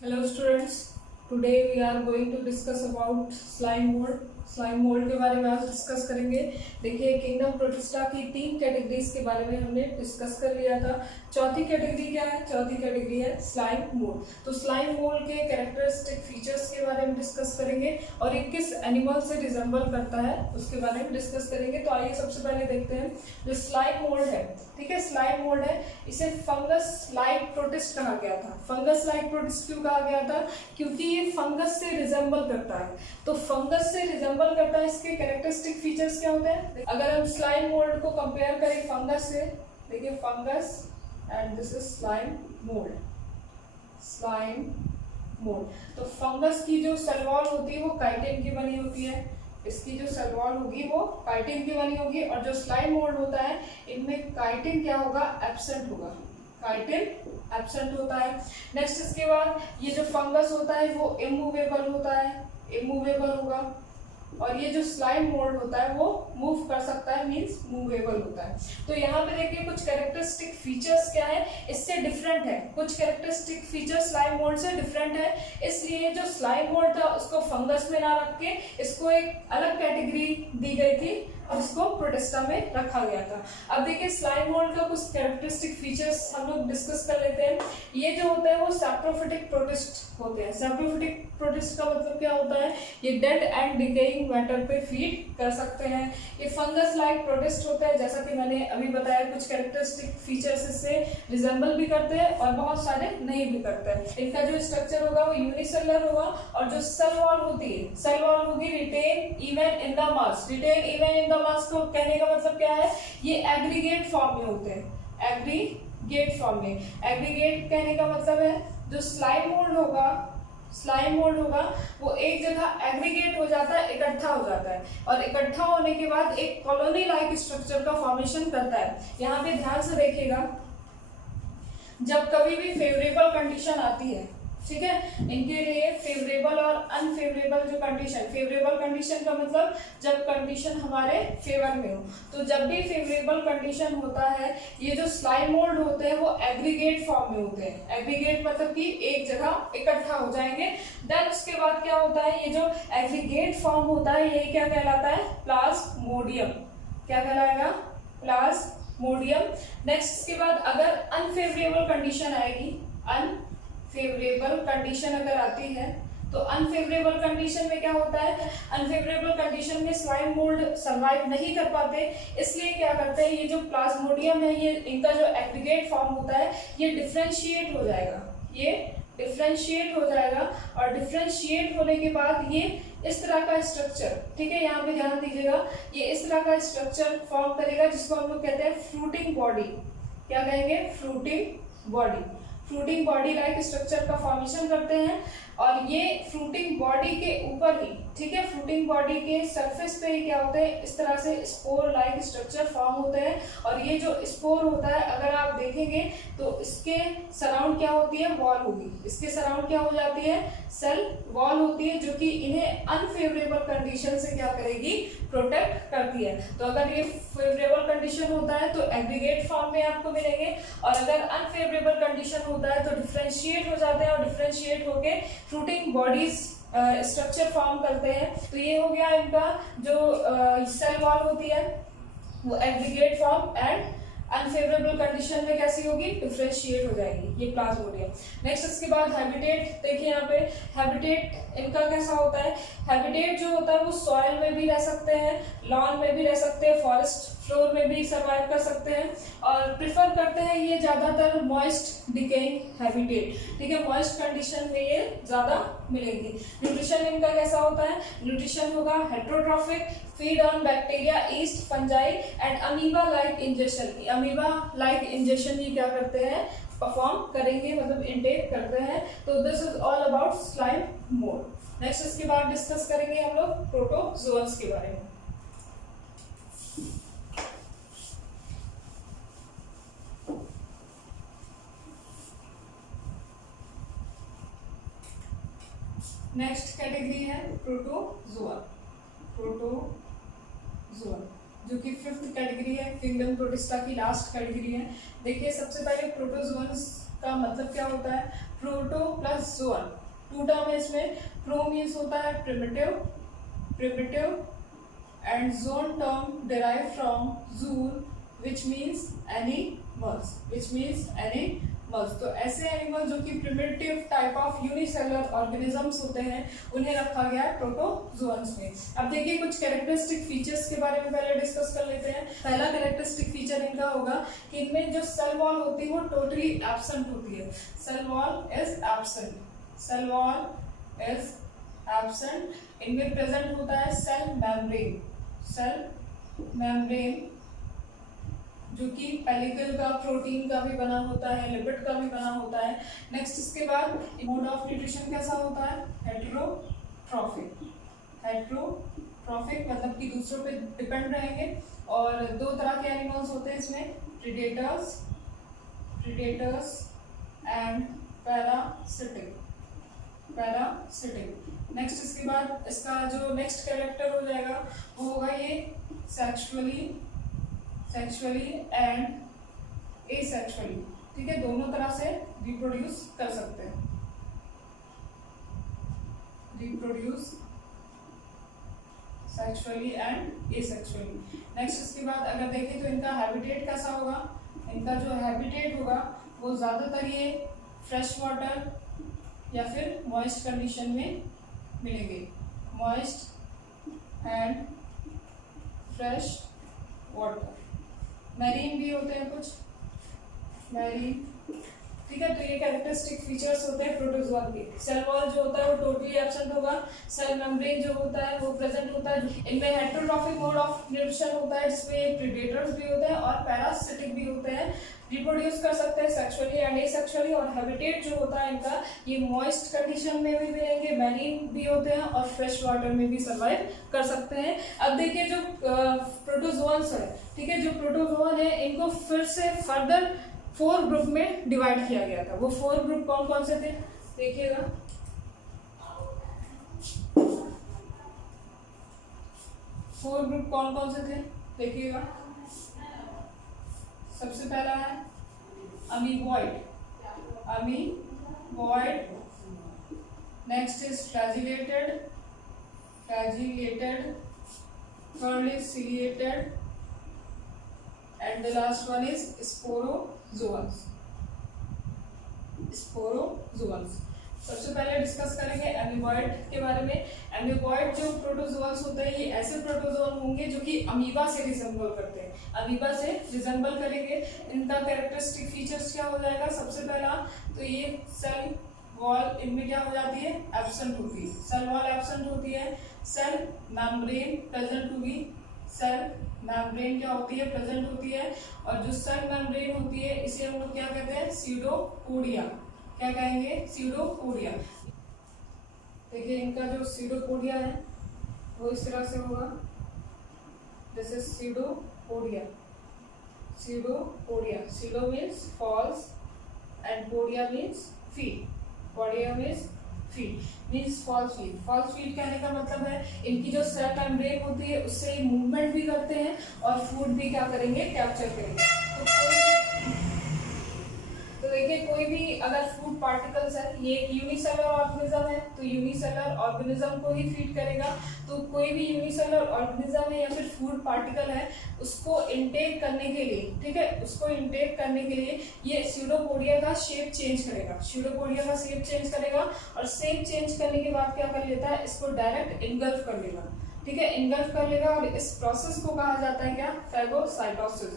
Hello students, today we are going to discuss about slime mold. Slime mould के बारे में आज discuss करेंगे। देखिए किंगडम प्रोटिस्टा की 3 कैटेगरीज के बारे में हमने डिस्कस कर लिया था। चौथी कैटेगरी क्या है? चौथी कैटेगरी है स्लाइम मोल्ड। तो स्लाइम मोल्ड के कैरेक्टरिस्टिक फीचर्स के बारे में डिस्कस करेंगे और ये किस एनिमल से रिजेंबल करता है उसके बारे में डिस्कस करेंगे। तो आइए सबसे पहले देखते हैं जो स्लाइम मोल्ड है। ठीक है, स्लाइम मोल्ड है, इसे फंगस लाइक प्रोटिस्ट कहा गया था। फंगस लाइक प्रोटिस्ट क्यों कहा गया था? क्योंकि ये फंगस से रिजेंबल करता है। तो फंगस से रिजेंबल करता है, इसके कैरेक्टरिस्टिक फीचर्स क्या होते हैं? अगर हम स्लाइम मोल्ड को कंपेयर करें फंगस से, देखिए fungus and this is slime mould. Slime mould, तो फंगस की जो सेल वॉल होती है वो काइटिन की बनी होती है। इसकी जो सेल वॉल होगी वो काइटिन की बनी होगी, और जो स्लाइम मोल्ड होता है इनमें काइटिन क्या होगा? एब्सेंट होगा। काइटिन एब्सेंट होता है। नेक्स्ट इसके बाद ये जो फंगस होता है वो इमूवेबल होता है, इमूवेबल होगा। और ये जो स्लाइम मोल्ड होता है वो मूव कर सकता है, मींस मूवेबल होता है। तो यहाँ पे देखिए कुछ कैरेक्टरिस्टिक फीचर्स क्या है, इससे डिफरेंट है। कुछ कैरेक्टरिस्टिक फीचर्स स्लाइम मोल्ड से डिफरेंट है, इसलिए जो स्लाइम मोल्ड था उसको फंगस में ना रख के इसको एक अलग कैटेगरी दी गई थी और इसको प्रोटिस्टा में रखा गया था। अब देखिए स्लाइम मोल्ड का कुछ कैरेक्टरिस्टिक फीचर्स हम लोग डिस्कस कर लेते हैं। ये जो होता है वो सैप्रोफिटिक प्रोटिस्ट होते हैं। सैप्रोफिटिक प्रोटिस्ट का मतलब क्या होता है? ये डेड एंड डिकेइंग मैटर पे फीड कर सकते हैं। ये फंगस लाइक प्रोटिस्ट होते हैं, जैसा कि मैंने अभी बताया। कुछ कैरेक्टरिस्टिक फीचर्स इससे रिजेंबल भी करते हैं और बहुत सारे नहीं भी करते हैं। इनका जो स्ट्रक्चर होगा वो यूनिसेलुलर होगा, और जो सेल वॉल होती है, सेल वॉल होगी retain even in the mass. Retain even in the mass को कहने का मतलब क्या है? ये एग्रीगेट फॉर्म में होते हैं। एग्रीगेट फॉर्म में, एग्रीगेट कहने का मतलब है जो स्लाइम मोल्ड होगा, स्लाइम मोल्ड होगा वो एक जगह एग्रीगेट हो जाता है, इकट्ठा हो जाता है, और इकट्ठा होने के बाद एक कॉलोनी लाइक स्ट्रक्चर का फॉर्मेशन करता है। यहाँ पे ध्यान से देखिएगा, जब कभी भी फेवरेबल कंडीशन आती है, ठीक है, इनके लिए फेवरेबल और अनफेवरेबल जो कंडीशन, फेवरेबल कंडीशन का मतलब जब कंडीशन हमारे फेवर में हो। तो जब भी फेवरेबल कंडीशन होता है, ये जो स्लाइम मोल्ड होते हैं वो एग्रीगेट फॉर्म में होते हैं। एग्रीगेट मतलब कि एक जगह इकट्ठा हो जाएंगे। देन उसके बाद क्या होता है? ये जो एग्रीगेट फॉर्म होता है यही क्या कहलाता है? प्लाज्मोडियम। क्या कहलाएगा? प्लाज्मोडियम। नेक्स्ट इसके बाद अगर अनफेवरेबल कंडीशन आएगी, अनफेवरेबल कंडीशन अगर आती है, तो अनफेवरेबल कंडीशन में क्या होता है? अनफेवरेबल कंडीशन में स्लाइम मोल्ड सर्वाइव नहीं कर पाते, इसलिए क्या करते हैं? ये जो प्लाज्मोडियम है, ये इनका जो एग्रीगेट फॉर्म होता है ये डिफरेंशिएट हो जाएगा। ये डिफरेंशिएट हो जाएगा, और डिफरेंशिएट होने के बाद ये इस तरह का स्ट्रक्चर, ठीक है, यहाँ पे ध्यान दीजिएगा, ये इस तरह का स्ट्रक्चर फॉर्म करेगा जिसको हम लोग कहते हैं फ्रूटिंग बॉडी। क्या कहेंगे? Fruiting body. Fruiting body like structure का फॉर्मेशन करते हैं, और ये फ्रूटिंग बॉडी के ऊपर ही, ठीक है, फ्रूटिंग बॉडी के सरफेस पे ही क्या होते हैं? इस तरह से स्पोर लाइक स्ट्रक्चर फॉर्म होते हैं। और ये जो स्पोर होता है अगर आप देखेंगे तो इसके सराउंड क्या होती है? वॉल होगी। इसके सराउंड क्या हो जाती है? सेल वॉल होती है, जो कि इन्हें अनफेवरेबल कंडीशन से क्या करेगी? प्रोटेक्ट करती है। तो अगर ये फेवरेबल कंडीशन होता है तो एग्रीगेट फॉर्म में आपको मिलेंगे, और अगर अनफेवरेबल कंडीशन होता है तो डिफरेंशिएट हो जाते हैं, और डिफरेंशिएट होके फ्रूटिंग बॉडीज स्ट्रक्चर फॉर्म करते हैं। तो ये हो गया इनका जो सेल वॉल होती है वो aggregate form, and unfavourable condition में कैसी होगी? डिफरेंशिएट हो जाएगी, ये प्लाज्मोडियम। नेक्स्ट इसके बाद हैबिटेट। देखिए यहाँ पे हैबिटेट इनका कैसा होता है? हैबिटेट जो होता है वो सॉइल में भी रह सकते हैं, लॉन में भी रह सकते हैं, फॉरेस्ट फ्लोर में भी सर्वाइव कर सकते हैं, और प्रिफर करते हैं ये ज्यादातर मॉइस्ट डिकेइंग हैबिटेट। ठीक है, मॉइस्ट कंडीशन में ये ज्यादा मिलेंगी। न्यूट्रिशन इनका कैसा होता है? न्यूट्रिशन होगा heterotrophic, feed on bacteria, east, fungi and amoeba like injection. Amoeba like injection ये क्या करते हैं? परफॉर्म करेंगे, मतलब इनटेक करते हैं। तो this is all about slime mould. Next इसके बाद डिस्कस करेंगे हम लोग प्रोटोजोअन्स के बारे में। नेक्स्ट कैटेगरी है प्रोटोजोआ। प्रोटोजोआ जो कि 5th कैटेगरी है, किंगडम प्रोटिस्टा की लास्ट कैटेगरी है। देखिए सबसे पहले प्रोटोजोअन्स का मतलब क्या होता है, प्रोटो प्लस जोअन, 2 टर्म है इसमें। प्रो मीन्स होता है primitive and zone term derive from June which means animals, तो ऐसे एनिमल जो कि primitive type of unicellular organisms होते हैं उन्हें रखा गया है प्रोटोजोअन्स में। अब देखिए कुछ कैरेक्टरिस्टिक फीचर्स के बारे में पहले डिस्कस कर लेते हैं। पहला कैरेक्टरिस्टिक फीचर इनका होगा कि इनमें जो सेल वॉल होती है वो टोटली एब्सेंट होती है। Cell wall is absent. इनमें प्रेजेंट होता है सेल मेम्ब्रेन जो कि पेलिकल का, प्रोटीन का भी बना होता है, लिपिड का भी बना होता है। नेक्स्ट इसके बाद मोड ऑफ न्यूट्रिशन कैसा होता है, हेटेरोट्रॉफिक मतलब कि दूसरों पे डिपेंड रहेंगे। और 2 तरह के एनिमल्स होते हैं इसमें, प्रीडेटर्स एंड पैरासिटिक। नेक्स्ट इसके बाद इसका जो नेक्स्ट कैरेक्टर हो जाएगा वो होगा ये सेक्सुअली एंड एसेक्सुअली, ठीक है, दोनों तरह से रिप्रोड्यूस कर सकते हैं, सेक्सुअली एंड एसेक्सुअली। नेक्स्ट इसके बाद अगर देखें तो इनका हैबिटेट कैसा होगा, इनका जो हैबिटेट होगा वो ज़्यादातर ये फ्रेश वाटर या फिर मॉइस्ट कंडीशन में मिलेंगे, moist and fresh water. Marine भी होते हैं कुछ, मैरीन, ठीक है। तो ये कैरेक्टरिस्टिक फीचर्स होते हैं प्रोटोजोआ के। सेल वॉल जो होता है वो टोटली एब्सेंट होगा, सेल मेम्ब्रेन जो होता है वो प्रेजेंट होता है। इनमें हेटेरोट्रॉफिक मोड ऑफ न्यूट्रिशन होता है जिसमें प्रीडेटर्स भी होते हैं और पैरासिटिक भी होते हैं, रिप्रोड्यूस कर सकते हैं सेक्सुअली एंड एसेक्सुअली। और हैबिटेट जो होता है इनका ये मॉइस्ट कंडीशन में भी मिलेंगे, मैरीन भी होते हैं और फ्रेश वाटर में भी सर्वाइव कर सकते हैं। अब देखिए जो प्रोटोजोअन्स है, ठीक है, जो प्रोटोजोअन है इनको फिर से फर्दर 4 ग्रुप में डिवाइड किया गया था। वो 4 ग्रुप कौन कौन से थे देखिएगा। फोर ग्रुप कौन कौन से थे देखिएगा। सबसे पहला है amoeboid, next is flagellated, third is ciliated, and the last one is sporozoans। सबसे पहले डिस्कस करेंगे अमीबॉइड के बारे में। अमीबॉइड जो प्रोटोजोअन्स होते हैं ये ऐसे प्रोटोजोअन होंगे जो कि अमीबा से रिजेंबल करते हैं, अमीबा से रिजेंबल करेंगे। इनका कैरेक्टरिस्टिक फीचर्स क्या हो जाएगा, सबसे पहला तो ये सेल वॉल इनमें क्या हो जाती है, एब्सेंट होती है, सेल वॉल एब्सेंट होती है। सेल मेम्ब्रेन प्रेजेंट होगी, सेल मेम्ब्रेन क्या होती है, प्रेजेंट होती है। और जो सेल मेम्ब्रेन होती है इसे हम लोग क्या कहते हैं, स्यूडोपोडिया। क्या कहेंगे, स्यूडोपोडिया। देखिए इनका जो स्यूडोपोडिया है वो इस तरह से होगा, this is pseudopodia. Pseudo means false and podia means feet, podia means feet means false feet. False feet कहने का मतलब है इनकी जो सेल मेम्ब्रेन होती है उससे मूवमेंट भी करते हैं और फूड भी क्या करेंगे, कैप्चर करेंगे। तो देखिए कोई भी अगर फूड पार्टिकल्स है, ये एक यूनिसेलुलर ऑर्गेनिज्म है तो यूनिसेलुलर ऑर्गेनिज्म को ही फीड करेगा। तो कोई भी यूनिसेलुलर ऑर्गेनिज्म है या फिर फूड पार्टिकल है उसको इनटेक करने के लिए, ठीक है, उसको इनटेक करने के लिए ये स्यूडोपोडिया का शेप चेंज करेगा, स्यूडोपोडिया का शेप चेंज करेगा। और शेप चेंज करने के बाद क्या कर लेता है, इसको डायरेक्ट इनगल्फ कर लेगा, ठीक है, इनगल्फ कर लेगा। और इस प्रोसेस को कहा जाता है क्या, फैगोसाइटोसिस।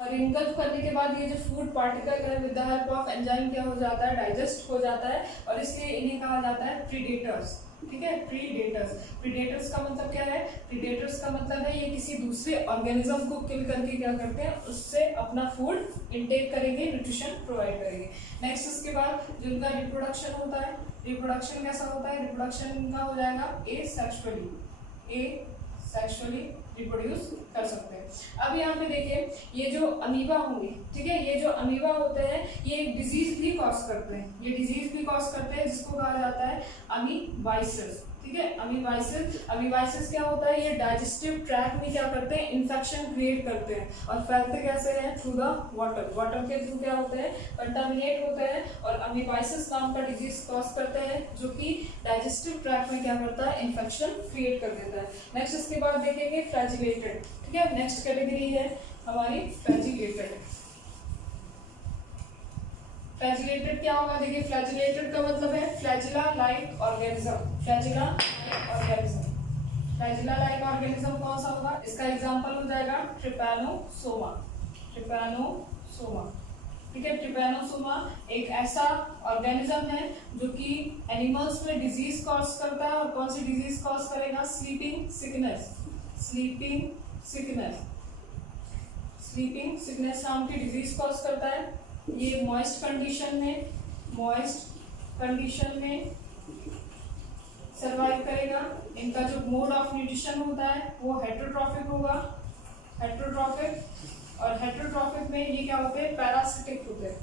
और इनगल्फ करने के बाद ये जो फूड पार्टिकल है with the help of enzyme क्या हो जाता है, डाइजेस्ट हो जाता है। और इसलिए इन्हें कहा जाता है प्रीडेटर्स, ठीक है, प्रीडेटर्स का मतलब क्या है, प्रीडेटर्स का मतलब है ये किसी दूसरे ऑर्गेनिज्म को किल करके क्या करते हैं, उससे अपना फूड इनटेक करेंगे, न्यूट्रिशन प्रोवाइड करेंगे। नेक्स्ट इसके बाद जो इनका रिप्रोडक्शन होता है, रिप्रोडक्शन कैसा होता है, रिप्रोडक्शन इनका हो जाएगा सेक्सुअली रिप्रोड्यूस कर सकते हैं। अब यहाँ पे देखिए ये जो अमीबा होंगे, ठीक है, ये जो अमीबा होते हैं ये एक डिजीज भी कॉज करते हैं, जिसको कहा जाता है अमीबाइसिस। ठीक है। अमीबाइसिस क्या होता है, ये डाइजेस्टिव ट्रैक में क्या करते हैं, इन्फेक्शन क्रिएट करते हैं और फैलते कैसे हैं, थ्रू द वाटर के थ्रू क्या होते हैं, कंटामिनेट होते हैं और अमीबाइसिस नाम का डिजीज कॉज करते हैं जो कि डाइजेस्टिव ट्रैक में क्या करता है, इन्फेक्शन क्रिएट कर देता है। नेक्स्ट इसके बाद देखेंगे फ्लैजिलेटेड। ठीक है, नेक्स्ट कैटेगरी है हमारी फ्लैजिलेटेड। फ्लैजिलेटेड क्या होगा, देखिए फ्लैजिलेटेड का मतलब है flagella like organism. Flagella like organism कौन सा होगा, इसका एग्जांपल हो जाएगा ट्रिपैनोसोमा। ठीक है, ट्रिपैनोसोमा एक ऐसा ऑर्गेनिज्म है जो कि एनिमल्स में डिजीज कॉज करता है। और कौन सी डिजीज कॉज करेगा, स्लीपिंग सिकनेस नाम की डिजीज कॉज करता है। ये मॉइस्ट कंडीशन में सरवाइव करेगा। इनका जो मोड ऑफ न्यूट्रिशन होता है वो हेटेरोट्रॉफिक होगा, और हेटेरोट्रॉफिक में ये क्या होते हैं, पैरासिटिक होते हैं।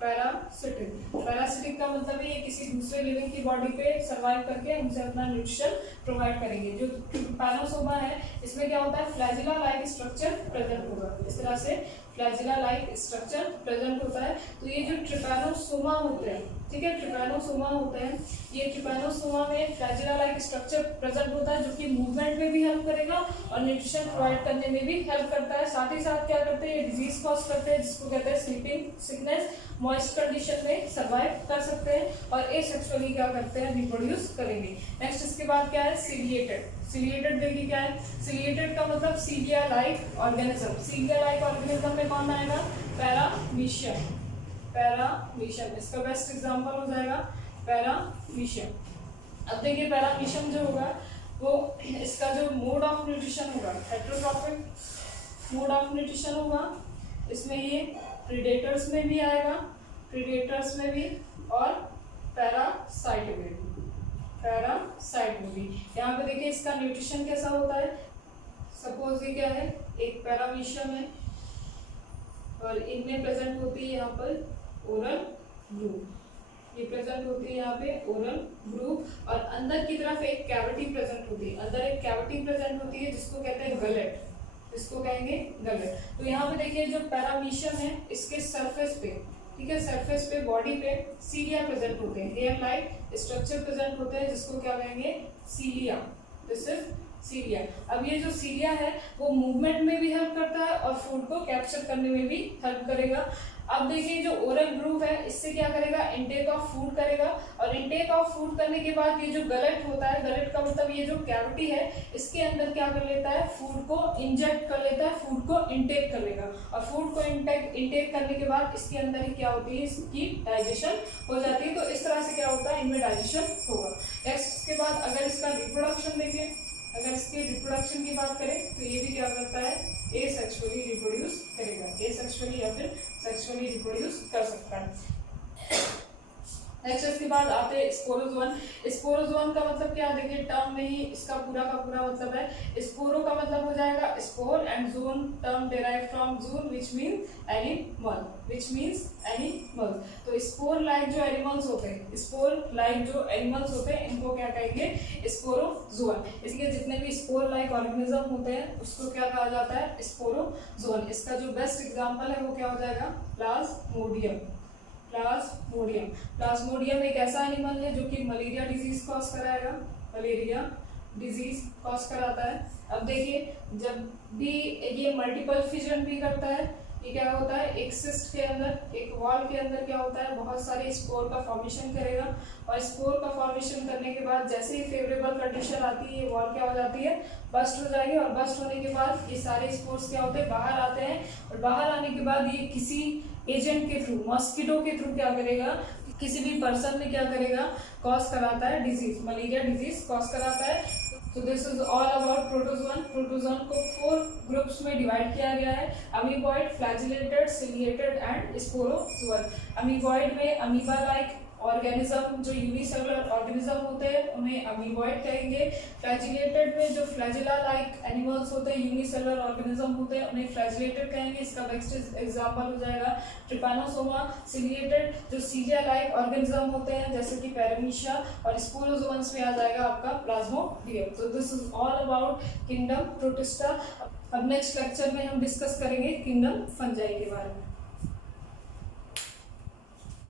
पैरासिटिक का मतलब है ये किसी दूसरे लिविंग की बॉडी पे सरवाइव करके उनसे अपना न्यूट्रिशन प्रोवाइड करेंगे। जो ट्रिपैनोसोमा है इसमें क्या होता है, फ्लैजिला लाइक स्ट्रक्चर प्रेजेंट होगा। इस तरह से फ्लैजिला लाइक स्ट्रक्चर प्रेजेंट होता है। तो ये जो ट्रिपैनोसोमा होते हैं, ठीक है, ट्रिपैनोसोमा होते हैं, ये ट्रिपैनोसोमा में फ्लैजिला लाइक स्ट्रक्चर प्रेजेंट होता है जो कि मूवमेंट में भी हेल्प करेगा और न्यूट्रिशन प्रोवाइड करने में भी हेल्प करता है। साथ ही साथ क्या करते हैं, ये डिजीज कॉज करते हैं जिसको कहते हैं स्लीपिंग सिकनेस। मॉइस्ट कंडीशन में सरवाइव कर सकते हैं और एसेक्सुअली क्या करते हैं, रिप्रोड्यूस करेंगे। नेक्स्ट इसके बाद क्या है, सिलिएटेड देखिए क्या है, सिलिएटेड का मतलब सीलिया लाइक ऑर्गेनिज्म में कौन आएगा, पैरामीशियम। इसका बेस्ट एग्जांपल हो जाएगा पैरामीशियम। अब देखिए पैरामीशियम जो होगा वो इसका जो मोड ऑफ न्यूट्रिशन होगा, हेटेरोट्रॉफिक मोड ऑफ न्यूट्रिशन होगा। इसमें ये प्रीडेटर्स में भी आएगा, और पैरासाइट में भी। यहाँ पे देखिए इसका न्यूट्रिशन कैसा होता है, सपोज ये क्या है, एक पैरामीशियम है और इनमें प्रेजेंट होती है यहाँ पर ओरल ग्रूव। ये प्रेजेंट होती है यहाँ पे ओरल ग्रूव और अंदर की तरफ एक कैविटी प्रेजेंट होती है, जिसको कहते हैं गलेट, तो यहाँ पे देखिए जो पैरामीशियम है इसके सरफेस पे, ठीक है, सरफेस पे बॉडी पे सीलिया प्रेजेंट होते हैं, हेयर लाइक स्ट्रक्चर प्रेजेंट होते हैं जिसको क्या कहेंगे, सीलिया। This is सीलिया। अब ये जो सीलिया है वो मूवमेंट में भी हेल्प करता है और फूड को कैप्चर करने में भी हेल्प करेगा। अब देखिए जो ओरल ग्रूव है इससे क्या करेगा, इनटेक ऑफ फूड करेगा और इनटेक ऑफ फूड करने के बाद ये जो गलेट होता है, गलेट का मतलब ये जो कैविटी है इसके अंदर क्या कर लेता है, फूड को इंजेक्ट कर लेता है, फूड को इनटेक कर लेगा और फूड को इनटेक करने के बाद इसके अंदर ही क्या होती है, इसकी डाइजेशन हो जाती है। तो इस तरह से क्या होता है, इनमें डाइजेशन होगा। नेक्स्ट इसके बाद अगर इसका रिप्रोडक्शन देखें, अगर इसके रिप्रोडक्शन की बात करें तो ये भी क्या करता है, एसेक्सुअली रिप्रोड्यूस करेगा, एसेक्सुअली या फिर सेक्सुअली रिप्रोड्यूस कर सकता है। नेक्स्ट इसके बाद आते हैं स्पोरोजोन का मतलब क्या, देखिए टर्म में ही इसका पूरा का पूरा मतलब है। स्पोरो का मतलब हो जाएगा spore and zone term derive from zone which means animal. तो स्पोर लाइक जो एनिमल्स होते हैं इनको क्या कहेंगे, स्पोरोजोन। इसलिए जितने भी स्पोर लाइक ऑर्गेनिज्म होते हैं उसको क्या कहा जाता है, स्पोरोजोन। इसका जो बेस्ट एग्जांपल है वो क्या हो जाएगा, प्लाज्मोडियम एक ऐसा एनिमल है जो कि मलेरिया डिजीज कॉज कराता है। अब देखिए जब भी ये मल्टीपल फिजन भी करता है, ये क्या होता है, एक सिस्ट के अंदर, एक वॉल के अंदर क्या होता है, बहुत सारे स्पोर का फॉर्मेशन करेगा और स्पोर का फॉर्मेशन करने के बाद जैसे ही फेवरेबल कंडीशन आती है, ये वॉल क्या हो जाती है, बस्ट हो जाएगी और बस्ट होने के बाद ये सारे स्पोर्स क्या होते हैं, बाहर आते हैं और बाहर आने के बाद ये किसी एजेंट के थ्रू, मॉस्किटो के थ्रू क्या करेगा, किसी भी पर्सन में क्या करेगा, कॉज कराता है डिजीज, मलेरिया डिजीज कॉज कराता है। तो this is all about protozoan. Protozoan को 4 ग्रुप्स में डिवाइड किया गया है, amoeboid, flagellated, ciliated and sporozoal. Amoeboid में अमीबा लाइक ऑर्गेनिज्म जो यूनिसेलुलर ऑर्गेनिज्म होते हैं उन्हें अमीबॉइड कहेंगे। फ्लैजिलेटेड में जो फ्लैजिला लाइक एनिमल्स होते हैं यूनिसेलुलर ऑर्गेनिज्म होते हैं उन्हें फ्लैजिलेटेड कहेंगे। इसका नेक्स्ट एग्जांपल हो जाएगा ट्रिपैनोसोमा। सिलिएटेड जो सीलिया लाइक ऑर्गेनिज्म होते हैं जैसे कि पैरामीशिया, और स्पोरोजोअन्स में आ जाएगा आपका प्लाज्मोडियम। तो this is all about kingdom protista. अब नेक्स्ट लेक्चर में हम डिस्कस करेंगे किंगडम फंजाई के बारे में।